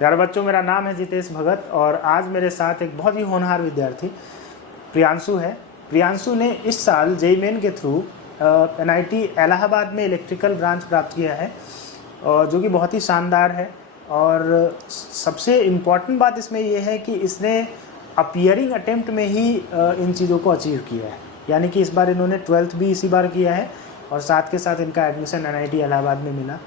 प्यारे बच्चों, मेरा नाम है जितेश भगत और आज मेरे साथ एक बहुत ही होनहार विद्यार्थी प्रियांशु है। प्रियांशु ने इस साल जेईई मेन के थ्रू एनआईटी इलाहाबाद में इलेक्ट्रिकल ब्रांच प्राप्त किया है, जो कि बहुत ही शानदार है। और सबसे इम्पॉर्टेंट बात इसमें यह है कि इसने अपीयरिंग अटेम्प्ट में ही इन चीज़ों को अचीव किया है, यानी कि इस बार इन्होंने 12th भी इसी बार किया है और साथ के साथ इनका एडमिशन एनआईटी इलाहाबाद में मिला।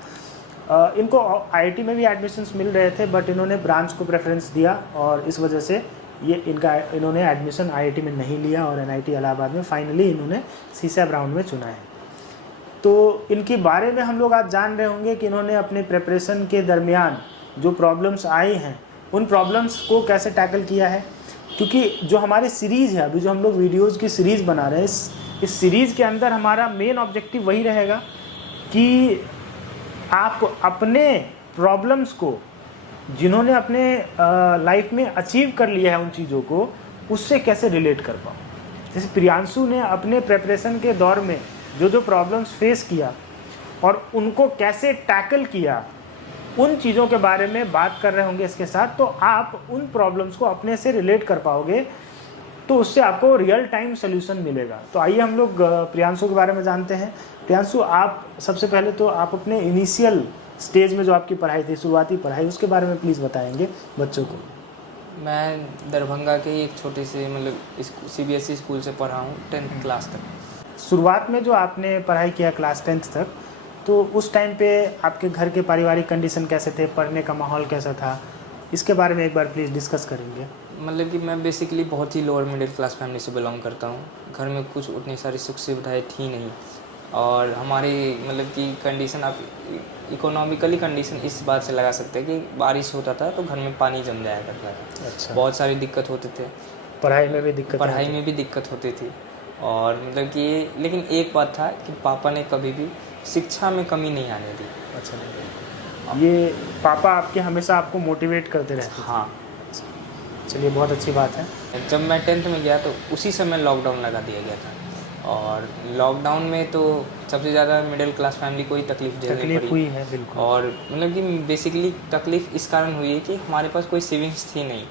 इनको आईआईटी में भी एडमिशन्स मिल रहे थे, बट इन्होंने ब्रांच को प्रेफरेंस दिया और इस वजह से इन्होंने एडमिशन आईआईटी में नहीं लिया और एनआईटी इलाहाबाद में फाइनली इन्होंने सीसैप राउंड में चुना है। तो इनके बारे में हम लोग आज जान रहे होंगे कि इन्होंने अपने प्रिपरेशन के दरमियान जो प्रॉब्लम्स आई हैं उन प्रॉब्लम्स को कैसे टैकल किया है, क्योंकि जो हमारी सीरीज़ है, अभी जो हम लोग वीडियोज़ की सीरीज़ बना रहे हैं, इस सीरीज़ के अंदर हमारा मेन ऑब्जेक्टिव वही रहेगा कि आप अपने प्रॉब्लम्स को, जिन्होंने अपने लाइफ में अचीव कर लिया है उन चीज़ों को, उससे कैसे रिलेट कर पाओ। जैसे प्रियांशु ने अपने प्रेपरेशन के दौर में जो जो प्रॉब्लम्स फेस किया और उनको कैसे टैकल किया, उन चीज़ों के बारे में बात कर रहे होंगे इसके साथ, तो आप उन प्रॉब्लम्स को अपने से रिलेट कर पाओगे, तो उससे आपको रियल टाइम सोल्यूशन मिलेगा। तो आइए हम लोग प्रियांशु के बारे में जानते हैं। प्रियांशु, आप सबसे पहले तो आप अपने इनिशियल स्टेज में जो आपकी पढ़ाई थी, शुरुआती पढ़ाई, उसके बारे में प्लीज़ बताएंगे बच्चों को। मैं दरभंगा के एक छोटे से सीबीएसई स्कूल से पढ़ा हूँ 10th क्लास तक। शुरुआत में जो आपने पढ़ाई किया क्लास 10th तक, तो उस टाइम पे आपके घर के पारिवारिक कंडीशन कैसे थे, पढ़ने का माहौल कैसा था, इसके बारे में एक बार प्लीज़ डिस्कस करेंगे। मतलब कि मैं बेसिकली बहुत ही लोअर मिडिल क्लास फैमिली से बिलोंग करता हूँ। घर में कुछ उतनी सारी सुख सुविधाएँ थी नहीं और हमारी कि कंडीशन, आप इकोनॉमिकली कंडीशन इस बात से लगा सकते हैं कि बारिश होता था तो घर में पानी जम जाया करता था। अच्छा। बहुत सारी दिक्कत होते थे, पढ़ाई में भी दिक्कत होती थी। और कि लेकिन एक बात था कि पापा ने कभी भी शिक्षा में कमी नहीं आने दी। अच्छा, ये पापा आपके हमेशा आपको मोटिवेट करते रहते थे? हाँ। चलिए, बहुत अच्छी बात है। जब मैं 10th में गया तो उसी समय लॉकडाउन लगा दिया गया था और लॉकडाउन में तो सबसे ज़्यादा मिडिल क्लास फैमिली को ही तकलीफ हुई है। बिल्कुल। और कि बेसिकली तकलीफ़ इस कारण हुई है कि हमारे पास कोई सेविंग्स थी नहीं।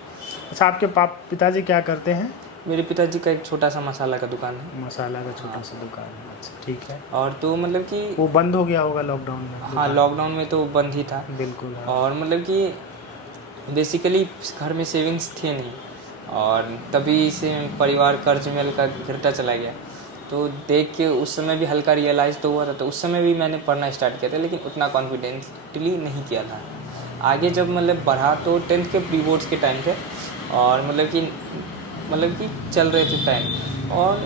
अच्छा, आपके पिताजी क्या करते हैं? मेरे पिताजी का एक छोटा सा मसाला का दुकान है। मसाला का छोटा सा दुकान है। अच्छा, ठीक है। और तो कि वो बंद हो गया होगा लॉकडाउन में? हाँ, लॉकडाउन में तो बंद ही था। बिल्कुल। हाँ। और कि बेसिकली घर में सेविंग्स थे नहीं और तभी से परिवार कर्ज में हल्का गिरता चला गया। तो देख के उस समय भी हल्का रियलाइज़ तो हुआ था, तो उस समय भी मैंने पढ़ना स्टार्ट किया था, लेकिन उतना कॉन्फिडेंटली नहीं किया था। आगे जब बढ़ा तो 10th के प्री बोर्ड्स के टाइम थे और कि चल रहे थे टाइम, और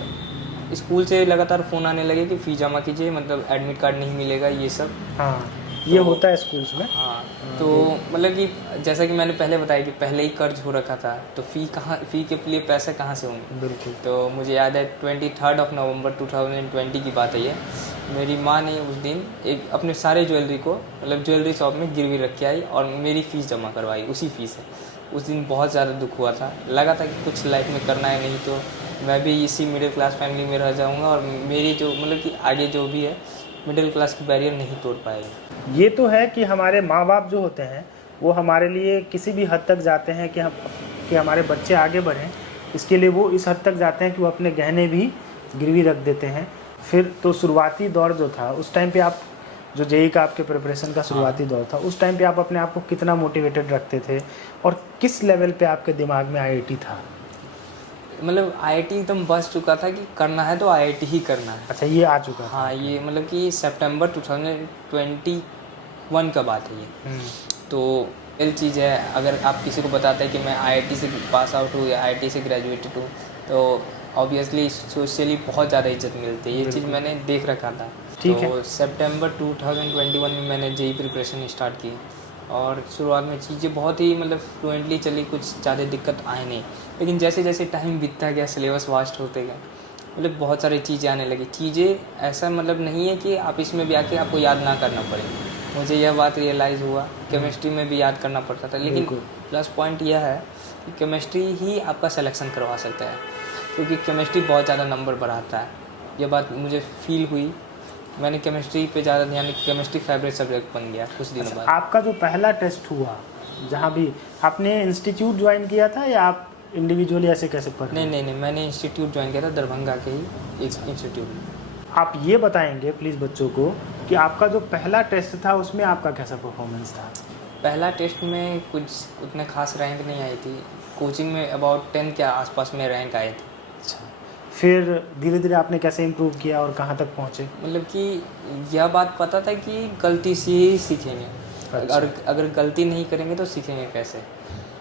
स्कूल से लगातार फ़ोन आने लगे कि फ़ी जमा कीजिए, एडमिट कार्ड नहीं मिलेगा, ये सब। हाँ, ये होता है स्कूल्स में। हाँ, तो कि जैसा कि मैंने पहले बताया कि पहले ही कर्ज हो रखा था, तो फ़ी के लिए पैसे कहाँ से होंगे। बिल्कुल। तो मुझे याद है 23 नवंबर 2020 की बात है ये। मेरी माँ ने उस दिन एक अपने सारे ज्वेलरी को ज्वेलरी शॉप में गिरवी रख के आई और मेरी फ़ीस जमा करवाई उसी फ़ीस से। उस दिन बहुत ज़्यादा दुख हुआ था, लगा था कि कुछ लाइफ में करना है, नहीं तो मैं भी इसी मिडिल क्लास फैमिली में रह जाऊँगा और मेरी जो कि आगे जो भी है मिडिल क्लास की बैरियर नहीं तोड़ पाएगा। ये तो है कि हमारे माँ बाप जो होते हैं वो हमारे लिए किसी भी हद तक जाते हैं कि हमारे बच्चे आगे बढ़ें। इसके लिए वो इस हद तक जाते हैं कि वो अपने गहने भी गिरवी रख देते हैं। फिर तो शुरुआती दौर जो था, उस टाइम पे आप जो जेईई का आपके प्रिपरेशन का शुरुआती दौर था, उस टाइम पे आप अपने आप को कितना मोटिवेटेड रखते थे और किस लेवल पे आपके दिमाग में आईआईटी था? आईआईटी एकदम बस चुका था कि करना है तो आईआईटी ही करना है। अच्छा, ये आ चुका था? हाँ, ये कि सितंबर 2021 का बात है ये। तो पहली चीज़ है, अगर आप किसी को बताते हैं कि मैं आईआईटी से पास आउट हूँ या आईआईटी से ग्रेजुएटेड हूँ, तो ऑब्वियसली सोशली बहुत ज़्यादा इज्जत मिलती है। ये चीज़ मैंने देख रखा था। तो सितंबर 2021 में मैंने जेईई प्रिपरेशन स्टार्ट की और शुरुआत में चीज़ें बहुत ही फ्लुएंटली चली, कुछ ज़्यादा दिक्कत आए नहीं। लेकिन जैसे जैसे टाइम बीतता गया, सिलेबस वास्ट होते गए, बहुत सारी चीज़ें आने लगी। चीज़ें ऐसा नहीं है कि आप इसमें भी आके आपको याद ना करना पड़े। मुझे यह बात रियलाइज़ हुआ, केमिस्ट्री में भी याद करना पड़ता था, लेकिन प्लस पॉइंट यह है कि केमिस्ट्री ही आपका सिलेक्शन करवा सकता है, क्योंकि केमिस्ट्री बहुत ज़्यादा नंबर बढ़ाता है। यह बात मुझे फील हुई। मैंने केमिस्ट्री पे ज़्यादा ध्यान, केमिस्ट्री फेवरेट सब्जेक्ट बन गया कुछ दिनों बाद। आपका जो पहला टेस्ट हुआ जहाँ भी आपने इंस्टीट्यूट ज्वाइन किया था या आप इंडिविजुअली ऐसे कैसे पढ़ रहे नहीं, मैंने इंस्टीट्यूट ज्वाइन किया था दरभंगा के ही एक इंस्टीट्यूट में। आप ये बताएंगे प्लीज़ बच्चों को कि आपका जो पहला टेस्ट था उसमें आपका कैसा परफॉर्मेंस था? पहला टेस्ट में कुछ उतने खास रैंक नहीं आई थी, कोचिंग में अबाउट 10 के आसपास में रैंक आए थे। अच्छा, फिर धीरे धीरे आपने कैसे इम्प्रूव किया और कहाँ तक पहुँचे? मतलब कि यह बात पता था कि गलती से ही सीखेंगे। अच्छा। अगर गलती नहीं करेंगे तो सीखेंगे कैसे?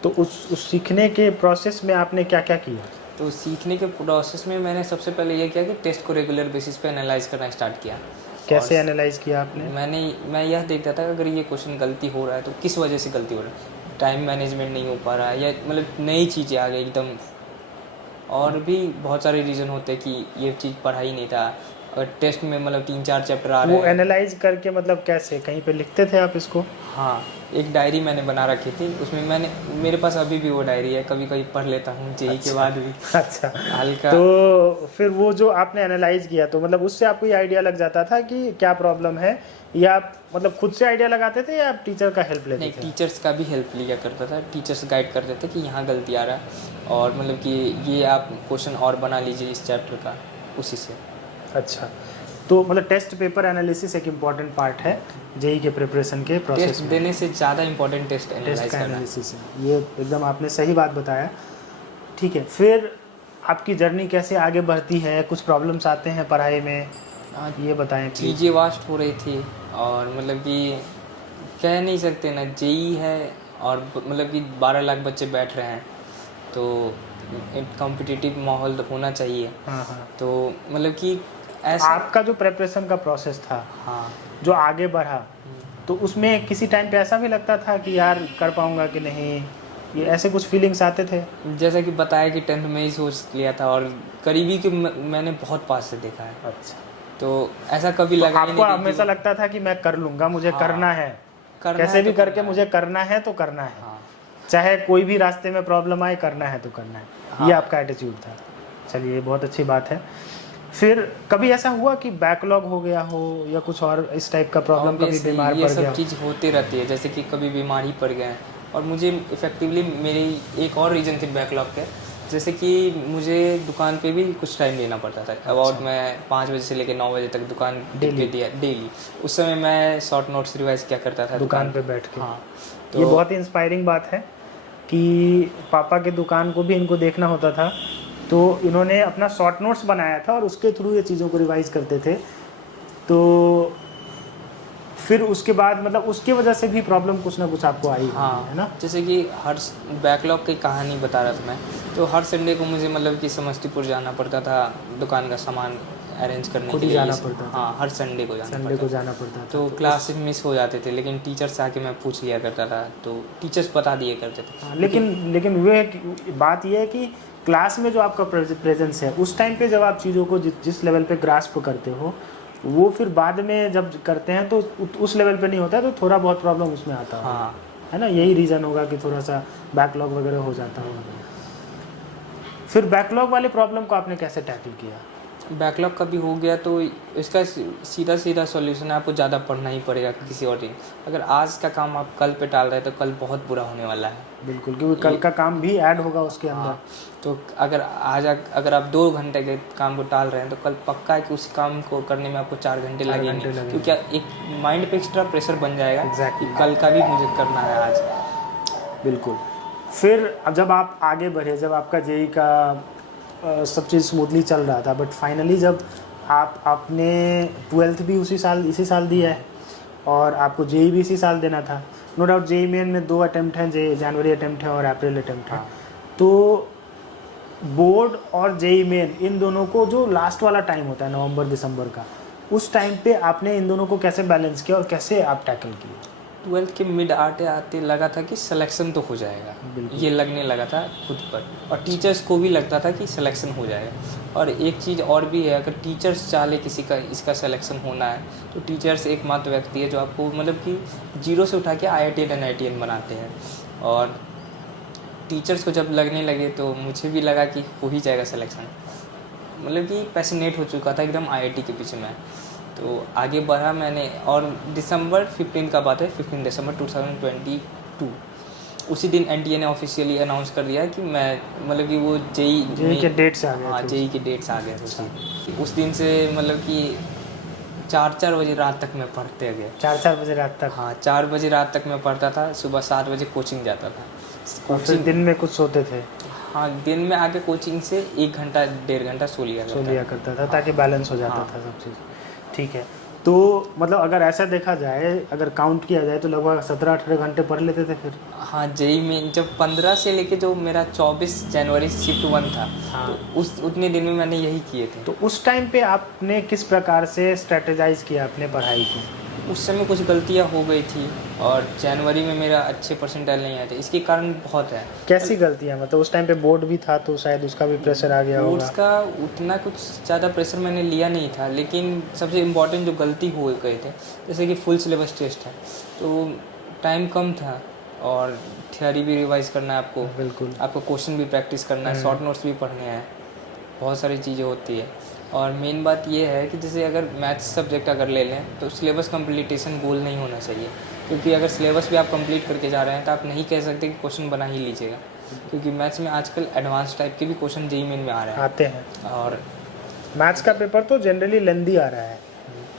तो उस सीखने के प्रोसेस में आपने क्या क्या किया? तो सीखने के प्रोसेस में मैंने सबसे पहले ये किया कि टेस्ट को रेगुलर बेसिस पे एनालाइज करना स्टार्ट किया। कैसे एनालाइज किया आपने? मैं यह देखता था कि अगर ये क्वेश्चन गलती हो रहा है तो किस वजह से गलती हो रहा है। टाइम मैनेजमेंट नहीं हो पा रहा है या मतलब नई चीज़ें आ गई एकदम, और भी बहुत सारे रीज़न होते हैं कि ये चीज़ पढ़ा ही नहीं था। अगर टेस्ट में मतलब 3-4 चैप्टर आ रहे वो हैं। एनालाइज करके मतलब कैसे, कहीं पे लिखते थे आप इसको? हाँ, एक डायरी मैंने बना रखी थी, उसमें मेरे पास अभी भी वो डायरी है, कभी कभी पढ़ लेता हूँ जेई के बाद भी। अच्छा, हल्का। तो फिर वो जो आपने एनालाइज किया तो मतलब उससे आपको ये आइडिया लग जाता था कि क्या प्रॉब्लम है, या आप मतलब खुद से आइडिया लगाते थे या आप टीचर का हेल्प लेते नहीं, थे? टीचर्स का भी हेल्प लिया करता था। टीचर्स गाइड करते थे कि यहाँ गलती आ रहा है और मतलब कि ये आप क्वेश्चन और बना लीजिए इस चैप्टर का, उसी से। अच्छा, तो मतलब टेस्ट पेपर एनालिसिस एक इम्पॉर्टेंट पार्ट है जेई के प्रिपरेशन के प्रोसेस टेस्ट में। देने से ज़्यादा इम्पोर्टेंट टेस्ट एनालाइज टेस्ट का करना है। एनालिसिस है, ये एकदम आपने सही बात बताया। ठीक है, फिर आपकी जर्नी कैसे आगे बढ़ती है? कुछ प्रॉब्लम्स आते हैं पढ़ाई में, ये बताएं प्लीज। चीज़ें वास्ट हो रही थी और मतलब कि कह नहीं सकते ना, जेई है और मतलब कि 12 लाख बच्चे बैठ रहे हैं, तो एक कॉम्पिटिटिव माहौल तो होना चाहिए। हाँ हाँ, तो मतलब कि ऐसा आपका जो प्रिपरेशन का प्रोसेस था हाँ। जो आगे बढ़ा, तो उसमें किसी टाइम पे ऐसा भी लगता था कि यार कर पाऊंगा कि नहीं, ये ऐसे कुछ फीलिंग्स आते थे? जैसा कि बताया कि 10th में ही सोच लिया था और करीबी कि मैंने बहुत पास से देखा है, अच्छा, तो ऐसा कभी तो लगा ही आपको नहीं कि हमेशा लगता था कि मैं कर लूंगा, मुझे हाँ, करना है, कैसे है भी तो करके करना है। मुझे करना है तो करना है, हाँ, चाहे कोई भी रास्ते में प्रॉब्लम आए, करना है तो करना है। हाँ। ये आपका एटीट्यूड था। चलिए, ये बहुत अच्छी बात है। फिर कभी ऐसा हुआ कि बैकलॉग हो गया हो या कुछ और इस टाइप का प्रॉब्लम, कभी Obviously, बीमार ये पड़ सब गया हो? चीज़ होती रहती है, जैसे कि कभी बीमार ही पड़ गए। और मुझे इफ़ेक्टिवली मेरी एक और रीज़न थी बैकलॉग के, जैसे कि मुझे दुकान पे भी कुछ टाइम देना पड़ता था। अबाउट मैं 5 बजे से लेकर 9 बजे तक दुकान Daily? दिया डेली। उस समय मैं शॉर्ट नोट्स रिवाइज क्या करता था दुकान पे बैठ के? हाँ, ये बहुत ही इंस्पायरिंग बात है कि पापा के दुकान को भी इनको देखना होता था, तो इन्होंने अपना शॉर्ट नोट्स बनाया था और उसके थ्रू ये चीज़ों को रिवाइज करते थे। तो फिर उसके बाद मतलब उसकी वजह से भी प्रॉब्लम कुछ ना कुछ आपको आई होगी, हाँ, है ना? जैसे कि हर बैकलॉग की कहानी बता रहा था मैं, तो हर संडे को मुझे मतलब कि समस्तीपुर जाना पड़ता था दुकान का सामान अरेंज करने खुद के ही लिए। जाना पड़ता था? हाँ, हर संडे को संडे को जाना पड़ता था, तो क्लासेस मिस हो जाते थे, लेकिन टीचर से आके मैं पूछ लिया करता था, तो टीचर्स बता दिए करते थे। हाँ, लेकिन वे बात यह है कि क्लास में जो आपका प्रेजेंस है उस टाइम पे जब आप चीज़ों को जिस लेवल पे ग्रास्प करते हो, वो फिर बाद में जब करते हैं तो उस लेवल पे नहीं होता है, तो थोड़ा बहुत प्रॉब्लम उसमें आता होगा, हाँ, है ना? यही रीज़न होगा कि थोड़ा सा बैकलॉग वगैरह हो जाता होगा। फिर बैकलॉग वाले प्रॉब्लम को आपने कैसे टैकल किया? बैकलॉग का भी हो गया तो इसका सीधा सॉल्यूशन है, आपको ज़्यादा पढ़ना ही पड़ेगा किसी और दिन। अगर आज का काम आप कल पे टाल रहे हैं तो कल बहुत बुरा होने वाला है। बिल्कुल, क्योंकि कल का काम भी ऐड होगा उसके अंदर। हाँ, तो अगर आप 2 घंटे के काम को टाल रहे हैं तो कल पक्का है कि उस काम को करने में आपको 4 घंटे लगेंगे, क्योंकि एक माइंड पे एक्स्ट्रा प्रेशर बन जाएगा। Exactly. कि कल का भी मुझे करना है आज। बिल्कुल। फिर अब जब आप आगे बढ़े, जब आपका जेई का सब चीज़ स्मूथली चल रहा था, बट फाइनली जब आपने 12th भी इसी साल दिया है और आपको जेई भी इसी साल देना था, नो डाउट जेई मेन में 2 अटैम्प्ट हैं, जनवरी अटैम्प्ट है और अप्रैल अटैम्प्ट है। हाँ। तो बोर्ड और जेई मेन, इन दोनों को जो लास्ट वाला टाइम होता है नवंबर दिसंबर का, उस टाइम पे आपने इन दोनों को कैसे बैलेंस किया और कैसे आप टैकल किए? 12th के मिड आते आते लगा था कि सिलेक्शन तो हो जाएगा, ये लगने लगा था खुद पर, और टीचर्स को भी लगता था कि सिलेक्शन हो जाएगा। और एक चीज़ और भी है, अगर टीचर्स चाहे किसी का इसका सिलेक्शन होना है तो टीचर्स एकमात्र व्यक्ति है जो आपको मतलब कि जीरो से उठा के IITian NITian बनाते हैं। और टीचर्स को जब लगने लगे तो मुझे भी लगा कि हो ही जाएगा सिलेक्शन, मतलब कि पैशनेट हो चुका था एकदम IIT के पीछे मैं। तो आगे बढ़ा मैंने, और दिसंबर 15 का बात है, 15 दिसंबर 2022 उसी दिन एनटीए ने ऑफिशियली अनाउंस कर दिया कि मैं मतलब कि वो जेई के डेट्स आ गए हाँ थे। जेई के डेट्स आ गए थे उस दिन से मतलब कि 4-4 बजे रात तक मैं पढ़ते गए। 4-4 बजे रात तक? हाँ 4 बजे रात तक मैं पढ़ता था, सुबह 7 बजे कोचिंग जाता था। और फिर दिन में कुछ सोते थे? हाँ दिन में आके कोचिंग से 1 घंटा 1.5 घंटा सो लिया करता था ताकि बैलेंस हो जाता हाँ। था सब चीज़। ठीक है, तो मतलब अगर ऐसा देखा जाए, अगर काउंट किया जाए तो लगभग 17-18 घंटे पढ़ लेते थे फिर? हाँ जेई में जब 15 से लेके जो मेरा 24 जनवरी शिफ्ट 1 था, हाँ। तो उस उतने दिन में मैंने यही किए थे। तो उस टाइम पे आपने किस प्रकार से स्ट्रेटेजाइज किया अपने पढ़ाई की? उस समय कुछ गलतियाँ हो गई थी और जनवरी में मेरा अच्छे परसेंटाइल नहीं आए थे, इसके कारण बहुत है। कैसी गलतियाँ? मतलब उस टाइम पे बोर्ड भी था तो शायद उसका भी प्रेशर आ गया बोर्ड्स होगा। का उतना कुछ ज़्यादा प्रेशर मैंने लिया नहीं था, लेकिन सबसे इम्पोर्टेंट जो गलती हो गए थे, जैसे कि फुल सिलेबस टेस्ट है तो टाइम कम था और थियोरी भी रिवाइज करना है आपको, बिल्कुल। आपको क्वेश्चन भी प्रैक्टिस करना है, शॉर्ट नोट्स भी पढ़ने हैं, बहुत सारी चीज़ें होती है। और मेन बात ये है कि जैसे अगर मैथ्स सब्जेक्ट अगर ले लें तो सिलेबस कंप्लीटेशन गोल नहीं होना चाहिए, क्योंकि अगर सिलेबस भी आप कंप्लीट करके जा रहे हैं तो आप नहीं कह सकते कि क्वेश्चन बना ही लीजिएगा, क्योंकि मैथ्स में आजकल एडवांस टाइप के भी क्वेश्चन जेईई मेन में आ रहे हैं आते हैं। और मैथ्स का पेपर तो जनरली लेंदी आ रहा है।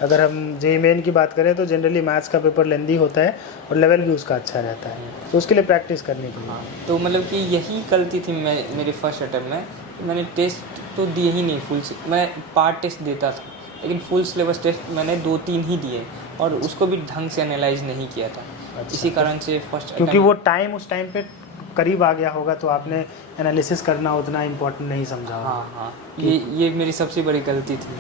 अगर हम जेईई मेन की बात करें तो जनरली मैथ्स का पेपर लेंदी होता है और लेवल भी उसका अच्छा रहता है, तो उसके लिए प्रैक्टिस करनी पड़ेगी। तो मतलब कि यही गलती थी मेरे फर्स्ट अटेम्प्ट में, मैंने टेस्ट तो दिए ही नहीं, मैं पार्ट टेस्ट देता था, लेकिन फुल सिलेबस टेस्ट मैंने 2-3 ही दिए और उसको भी ढंग से एनालाइज नहीं किया था। इसी कारण से फर्स्ट क्योंकि वो टाइम उस टाइम पे करीब आ गया होगा तो आपने एनालिसिस करना उतना इम्पोर्टेंट नहीं समझा होगा। हाँ ये मेरी सबसे बड़ी गलती थी।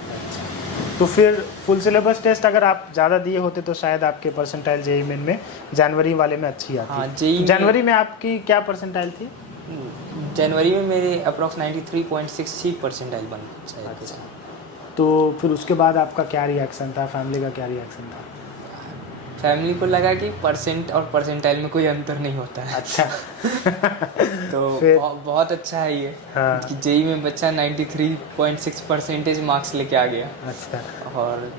तो फिर फुल सिलेबस टेस्ट अगर आप ज़्यादा दिए होते तो शायद आपके परसेंटाइल जेईई मेन में जनवरी वाले में अच्छी आती। हाँ जेईई जनवरी में आपकी क्या परसेंटाइल थी? जनवरी में मेरे अप्रॉक्स 93.6 परसेंटाइल बन चाहिए। अच्छा, तो फिर उसके बाद आपका क्या रिएक्शन था, फैमिली का क्या रिएक्शन था? फैमिली को लगा कि परसेंट और परसेंटाइल में कोई अंतर नहीं होता है। अच्छा तो फिर बहुत अच्छा है ये। हाँ। कि जेईई में बच्चा 93.6 परसेंटेज मार्क्स लेके आ गया। अच्छा। और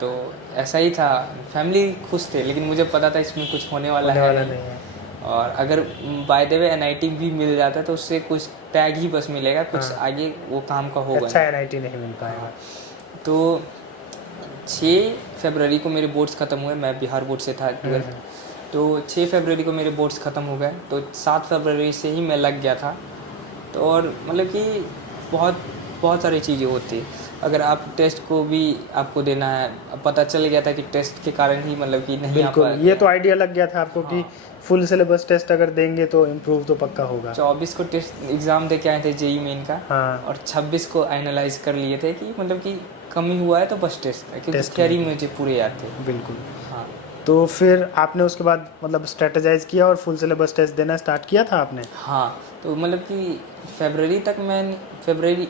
तो ऐसा ही था, फैमिली खुश थे, लेकिन मुझे पता था इसमें कुछ होने वाला नहीं है। और अगर बाय द वे एनआईटी भी मिल जाता तो उससे कुछ टैग ही बस मिलेगा, कुछ आगे वो काम का होगा अच्छा एनआईटी नहीं मिल पाएगा। तो 6 फरवरी को मेरे बोर्ड्स ख़त्म हुए, मैं बिहार बोर्ड से था 12th, तो 6 फरवरी को मेरे बोर्ड्स ख़त्म हो गए, तो 7 फरवरी से ही मैं लग गया था। तो और मतलब कि बहुत सारी चीज़ें होती, अगर आप टेस्ट को भी आपको देना है, पता चल गया था कि टेस्ट के कारण ही मतलब कि नहीं आ पाया। ये तो आइडिया लग गया था आपको कि फुल सिलेबस टेस्ट अगर देंगे तो इम्प्रूव तो पक्का होगा। 24 को टेस्ट एग्ज़ाम दे के आए थे जेईई मेन का। हाँ। और 26 को एनालाइज कर लिए थे कि मतलब कि कमी हुआ है तो बस टेस्ट है, क्योंकि थियरी मुझे पूरे याद थे। बिल्कुल। हाँ तो फिर आपने उसके बाद मतलब स्ट्रेटेजाइज किया और फुल सिलेबस टेस्ट देना स्टार्ट किया था आपने? हाँ, तो मतलब कि फरवरी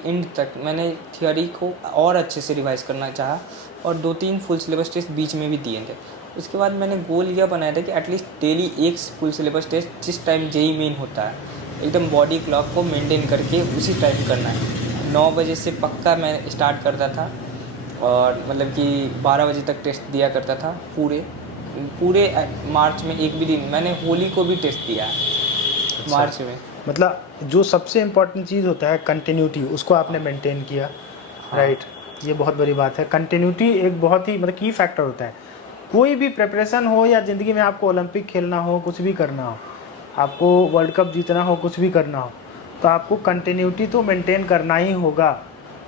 एंड तक मैंने थियोरी को और अच्छे से रिवाइज करना चाहा और 2-3 फुल सिलेबस टेस्ट बीच में भी दिए थे। उसके बाद मैंने गोल यह बनाया था कि एटलीस्ट डेली एक फुल सिलेबस टेस्ट जिस टाइम जेईई मेन होता है, एकदम बॉडी क्लॉक को मेंटेन करके उसी टाइम करना है। 9 बजे से पक्का मैं स्टार्ट करता था और मतलब कि 12 बजे तक टेस्ट दिया करता था। पूरे मार्च में एक भी दिन, मैंने होली को भी टेस्ट दिया है मार्च में। मतलब जो सबसे इम्पोर्टेंट चीज़ होता है कंटिन्यूटी, उसको आपने मेंटेन किया। राइट, ये बहुत बड़ी बात है। कंटिन्यूटी एक बहुत ही मतलब की फैक्टर होता है। कोई भी प्रिपरेशन हो या ज़िंदगी में आपको ओलंपिक खेलना हो, कुछ भी करना हो, आपको वर्ल्ड कप जीतना हो, कुछ भी करना हो, तो आपको कंटिन्यूटी तो मेंटेन करना ही होगा।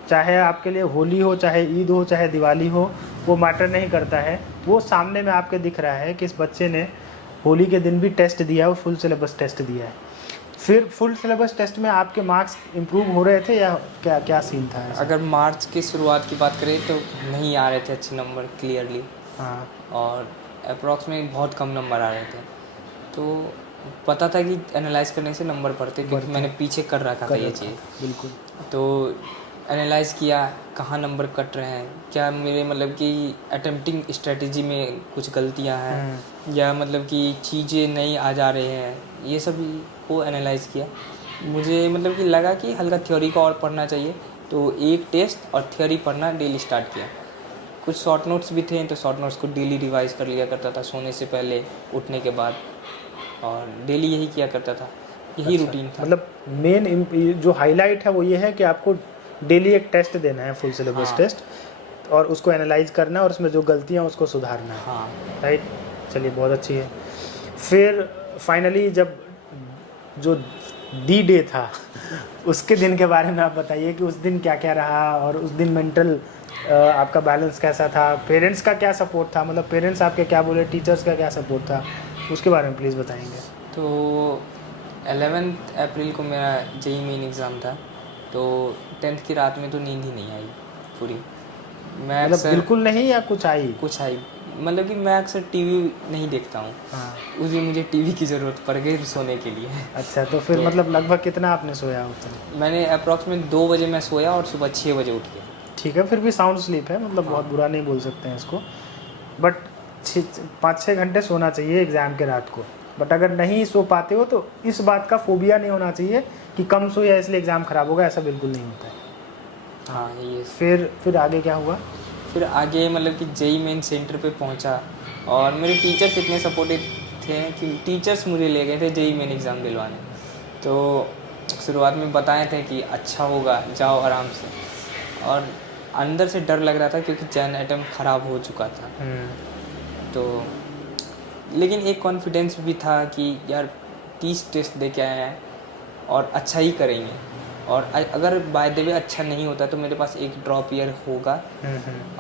चाहे आपके लिए होली हो, चाहे ईद हो, चाहे दिवाली हो, वो मैटर नहीं करता है। वो सामने में आपके दिख रहा है कि इस बच्चे ने होली के दिन भी टेस्ट दिया है और फुल सिलेबस टेस्ट दिया है। फिर फुल सिलेबस टेस्ट में आपके मार्क्स इम्प्रूव हो रहे थे या क्या सीन था ऐसा? अगर मार्च की शुरुआत की बात करें तो नहीं आ रहे थे अच्छे नंबर क्लियरली। हाँ। और अप्रॉक्सीमेट बहुत कम नंबर आ रहे थे, तो पता था कि एनालाइज करने से नंबर बढ़ते, क्योंकि मैंने पीछे कर रखा था ये चीज़। बिल्कुल। तो एनालाइज़ किया कहाँ नंबर कट रहे हैं, क्या मेरे मतलब कि अटेम्प्टिंग स्ट्रेटजी में कुछ गलतियां हैं या मतलब कि चीज़ें नहीं आ जा रहे हैं, ये सब को एनालाइज़ किया। मुझे मतलब कि लगा कि हल्का थ्योरी का और पढ़ना चाहिए, तो एक टेस्ट और थ्योरी पढ़ना डेली स्टार्ट किया। कुछ शॉर्ट नोट्स भी थे तो शॉर्ट नोट्स को डेली रिवाइज़ कर लिया करता था सोने से पहले, उठने के बाद। और डेली यही किया करता था, यही अच्छा, रूटीन था। मतलब मेन जो हाईलाइट है वो ये है कि आपको डेली एक टेस्ट देना है, फुल सिलेबस हाँ। टेस्ट, और उसको एनालाइज करना है और उसमें जो गलतियाँ हैं उसको सुधारना है, हाँ। राइट। चलिए बहुत अच्छी है। फिर फाइनली जब जो डी डे था उसके दिन के बारे में आप बताइए कि उस दिन क्या क्या रहा, और उस दिन मेंटल आपका बैलेंस कैसा था, पेरेंट्स का क्या सपोर्ट था, मतलब पेरेंट्स आपके क्या बोले, टीचर्स का क्या सपोर्ट था, उसके बारे में प्लीज़ बताएंगे। तो 11 अप्रैल को मेरा जेई मेन एग्ज़ाम था, तो 10th की रात में तो नींद ही नहीं आई पूरी। मैं मतलब अक्सर बिल्कुल नहीं या कुछ आई? कुछ आई, मतलब कि मैं अक्सर टीवी नहीं देखता हूँ। हाँ। उस दिन मुझे टीवी की ज़रूरत पड़ गई सोने के लिए। अच्छा, तो फिर तो मतलब लगभग कितना आपने सोया उस दिन? मैंने अप्रॉक्सीमेट 2 बजे मैं सोया और सुबह 6 बजे उठ गया। ठीक है, फिर भी साउंड स्लीप है, मतलब हाँ। बहुत बुरा नहीं बोल सकते हैं इसको, बट 5-6 घंटे सोना चाहिए एग्ज़ाम के रात को। बट अगर नहीं सो पाते हो तो इस बात का फोबिया नहीं होना चाहिए कि कम सोया इसलिए एग्ज़ाम ख़राब होगा, ऐसा बिल्कुल नहीं होता है। हाँ, ये फिर आगे क्या हुआ? फिर आगे मतलब कि जेई मेन सेंटर पे पहुंचा, और मेरे टीचर्स इतने सपोर्टिव थे कि टीचर्स मुझे ले गए थे जेई मेन एग्ज़ाम दिलवाने। तो शुरुआत में बताए थे कि अच्छा होगा, जाओ आराम से, और अंदर से डर लग रहा था क्योंकि चैन अटेम्प्ट ख़राब हो चुका था। तो लेकिन एक कॉन्फिडेंस भी था कि यार 30 टेस्ट दे के आए हैं और अच्छा ही करेंगे, और अगर बाय द वे अच्छा नहीं होता तो मेरे पास एक ड्रॉप ईयर होगा।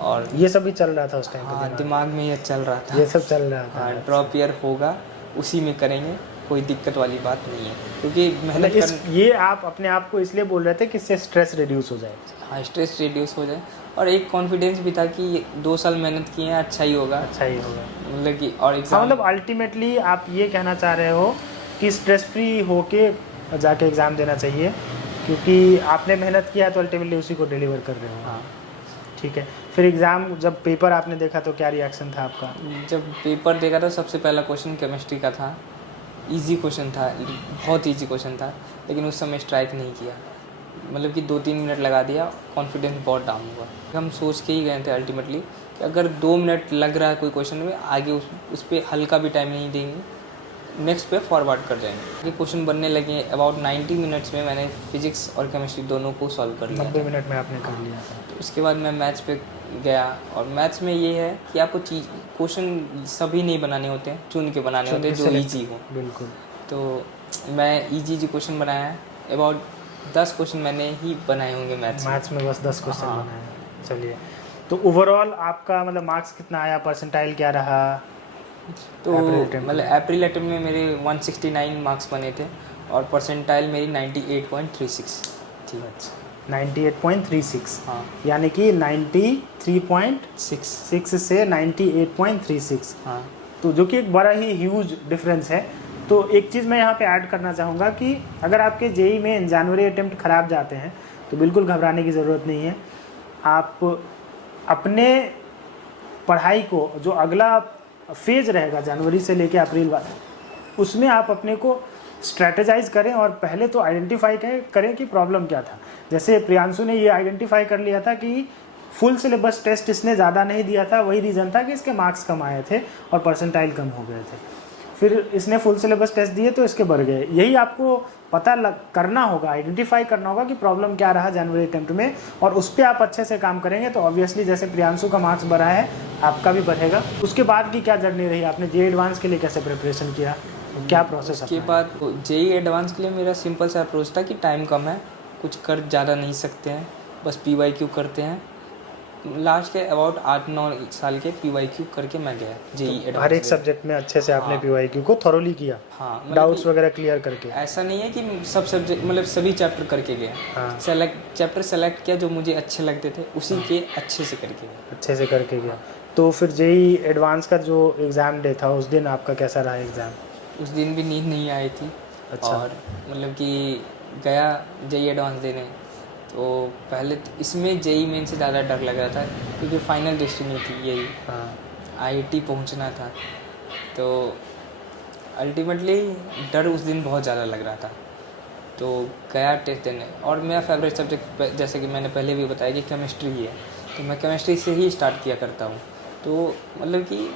और ये सब भी चल रहा था उस टाइम पे हाँ, दिमाग में ये चल रहा था। ये सब चल रहा था। हाँ, ड्रॉप ईयर होगा, उसी में करेंगे, कोई दिक्कत वाली बात नहीं है, क्योंकि मेहनत मतलब ये आप अपने आप को इसलिए बोल रहे थे कि इससे स्ट्रेस रिड्यूस हो जाए। हाँ, स्ट्रेस रिड्यूस हो जाए, और एक कॉन्फिडेंस भी था कि 2 साल मेहनत किए हैं, अच्छा ही होगा। अच्छा ही होगा, मतलब कि और हाँ, एग्ज़ाम मतलब अल्टीमेटली आप ये कहना चाह रहे हो कि स्ट्रेस फ्री होके जाके एग्ज़ाम देना चाहिए, क्योंकि आपने मेहनत किया है तो अल्टीमेटली उसी को डिलीवर कर रहे हो। हाँ। ठीक है, फिर एग्ज़ाम जब पेपर आपने देखा तो क्या रिएक्शन था आपका? जब पेपर देखा था, सबसे पहला क्वेश्चन केमिस्ट्री का था। इजी क्वेश्चन था, बहुत इजी क्वेश्चन था, लेकिन उस समय स्ट्राइक नहीं किया, मतलब कि 2-3 मिनट लगा दिया, कॉन्फिडेंस बहुत डाउन हुआ। हम सोच के ही गए थे अल्टीमेटली कि अगर 2 मिनट लग रहा है कोई क्वेश्चन में, आगे उस पर हल्का भी टाइम नहीं देंगे, नेक्स्ट पे फॉरवर्ड कर जाएंगे। ये क्वेश्चन बनने लगे, अबाउट 90 मिनट्स में मैंने फिजिक्स और केमिस्ट्री दोनों को सॉल्व कर लिया 90 था। मिनट में आपने कर लिया था। तो उसके बाद मैं मैथ्स पे गया, और मैथ्स में ये है कि आपको क्वेश्चन सभी नहीं बनाने होते हैं, चुन के बनाने होते हैं जो ईजी हो। बिल्कुल। तो मैं इजी क्वेश्चन बनाया है, अबाउट 10 क्वेश्चन मैंने ही बनाए होंगे मैथ्स में बस 10 क्वेश्चन हाँ। बनाए हैं। चलिए, तो ओवरऑल आपका मतलब मार्क्स कितना आया, परसेंटाइल क्या रहा? तो April attempt मतलब में। अप्रैल अटेम्प्ट में मेरे 169 मार्क्स बने थे, और परसेंटाइल मेरी 98.36 थी। 98.36, हाँ, यानी कि 93.6 से 98.36, हाँ, तो जो कि एक बड़ा ही ह्यूज डिफरेंस है। तो एक चीज़ मैं यहाँ पे ऐड करना चाहूँगा कि अगर आपके जेई में जनवरी अटेम्प्ट ख़राब जाते हैं तो बिल्कुल घबराने की ज़रूरत नहीं है। आप अपने पढ़ाई को, जो अगला फेज़ रहेगा जनवरी से लेके अप्रैल वाला, उसमें आप अपने को स्ट्रैटेजाइज करें, और पहले तो आइडेंटिफाई करें कि प्रॉब्लम क्या था। जैसे प्रियांशु ने ये आइडेंटिफाई कर लिया था कि फुल सिलेबस टेस्ट इसने ज़्यादा नहीं दिया था, वही रीज़न था कि इसके मार्क्स कम आए थे और परसेंटाइल कम हो गए थे। फिर इसने फुल सिलेबस टेस्ट दिए तो इसके बढ़ गए। यही आपको पता करना होगा, आइडेंटिफाई करना होगा कि प्रॉब्लम क्या रहा जनवरी अटेम्प्ट में, और उस पर आप अच्छे से काम करेंगे तो ऑब्वियसली जैसे प्रियांशु का मार्क्स बढ़ा है आपका भी बढ़ेगा। उसके बाद की क्या जर्नी रही, आपने जेई एडवांस के लिए कैसे प्रिपरेशन किया, क्या प्रोसेस? उसके बाद जेई एडवांस के लिए मेरा सिंपल सा अप्रोच था कि टाइम कम है, कुछ कर ज़्यादा नहीं सकते हैं, बस PYQ करते हैं। लास्ट के अबाउट 8-9 साल के PYQ करके मैं गया जेई एडवांस। हर एक सब्जेक्ट में अच्छे से आपने हाँ। PYQ को थॉरोली किया, हाँ, मतलब डाउट्स कि वगैरह क्लियर करके। ऐसा नहीं है कि सब सब्जेक्ट, मतलब सभी चैप्टर करके गया। हाँ। चैप्टर सेलेक्ट किया जो मुझे अच्छे लगते थे, उसी के अच्छे से करके गया। अच्छे से करके गया। तो फिर जेई एडवांस का जो एग्ज़ाम डे था उस दिन आपका कैसा रहा एग्ज़ाम? उस दिन भी नींद नहीं आई थी। अच्छा। और मतलब कि गया जेई एडवांस देने, तो पहले तो इसमें जेई मेन से ज़्यादा डर लग रहा था, क्योंकि फाइनल डेस्टिनी थी यही, हाँ। IIT पहुंचना था। तो अल्टीमेटली डर उस दिन बहुत ज़्यादा लग रहा था। तो गया टेस्ट देने, और मेरा फेवरेट सब्जेक्ट जैसे कि मैंने पहले भी बताया कि केमिस्ट्री ही है, तो मैं केमिस्ट्री से ही स्टार्ट किया करता हूँ। तो मतलब कि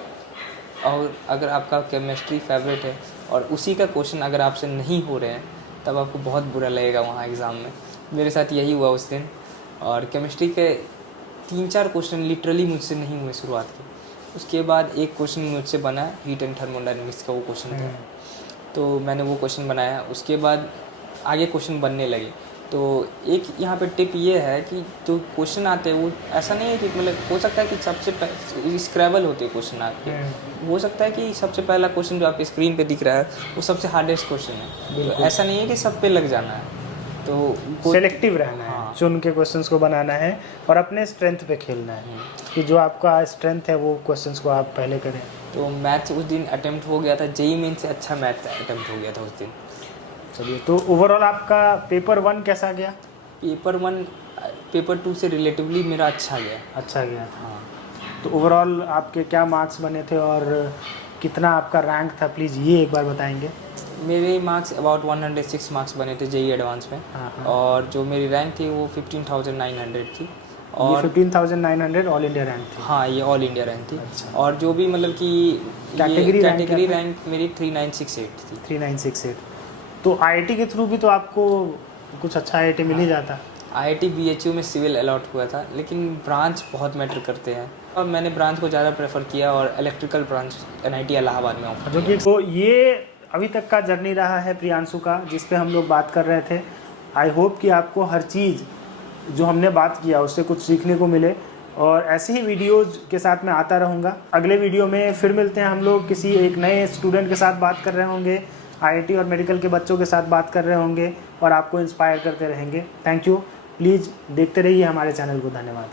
और अगर आपका केमिस्ट्री फेवरेट है और उसी का क्वेश्चन अगर आपसे नहीं हो रहे हैं तब आपको बहुत बुरा लगेगा वहाँ एग्ज़ाम में। मेरे साथ यही हुआ उस दिन। और केमिस्ट्री के 3-4 क्वेश्चन लिटरली मुझसे नहीं हुए शुरुआत के। उसके बाद एक क्वेश्चन मुझसे बना, हीट एंड थर्मोडायनेमिक्स का वो क्वेश्चन था, तो मैंने वो क्वेश्चन बनाया। उसके बाद आगे क्वेश्चन बनने लगे। तो एक यहाँ पे टिप ये है कि जो क्वेश्चन आते हैं वो ऐसा नहीं है कि मतलब हो सकता है कि सबसे स्क्रैबल होते हैं क्वेश्चन आपके, हो सकता है कि सबसे पहला क्वेश्चन जो आपके स्क्रीन पे दिख रहा है वो सबसे हार्डेस्ट क्वेश्चन है। तो ऐसा नहीं है कि सब पे लग जाना है, तो सेलेक्टिव रहना है। हाँ। चुन के क्वेश्चंस को बनाना है और अपने स्ट्रेंथ पे खेलना है कि जो आपका स्ट्रेंथ है वो क्वेश्चंस को आप पहले करें। तो मैथ्स उस दिन अटेम्प्ट हो गया था, जेईई मेन से अच्छा मैथ अटेम्प्ट हो गया था उस दिन। चलिए, तो ओवरऑल आपका पेपर 1 कैसा गया? पेपर 1 पेपर 2 से रिलेटिवली मेरा अच्छा गया। अच्छा गया था। हाँ, तो ओवरऑल आपके क्या मार्क्स बने थे और कितना आपका रैंक था, प्लीज़ ये एक बार बताएंगे। मेरे मार्क्स अबाउट 106 मार्क्स बने थे जेईई एडवांस में। हाँ। और जो मेरी रैंक थी वो 15,900 थी। और और 15,900 ऑल इंडिया रैंक थी। हाँ, ये ऑल इंडिया रैंक थी। अच्छा। और जो भी मतलब कि कैटेगरी रैंक कैटेगरी क्या था? रैंक मेरी 3968 थी। 3968। तो आईआईटी के थ्रू भी तो आपको कुछ अच्छा आईआईटी मिल ही जाता। आईआईटी बीएचयू में सिविल अलॉट हुआ था, लेकिन ब्रांच बहुत मैटर करते हैं और मैंने ब्रांच को ज़्यादा प्रेफर किया और इलेक्ट्रिकल ब्रांच एनआईटी इलाहाबाद में ऑफर जो कि तो ये अभी तक का जर्नी रहा है प्रियांशु का, जिस पे हम लोग बात कर रहे थे। आई होप कि आपको हर चीज़ जो हमने बात किया उससे कुछ सीखने को मिले, और ऐसे ही वीडियोज़ के साथ मैं आता रहूँगा। अगले वीडियो में फिर मिलते हैं हम लोग, किसी एक नए स्टूडेंट के साथ बात कर रहे होंगे, आईआईटी और मेडिकल के बच्चों के साथ बात कर रहे होंगे और आपको इंस्पायर करते रहेंगे। Thank you. प्लीज़ देखते रहिए हमारे चैनल को। धन्यवाद।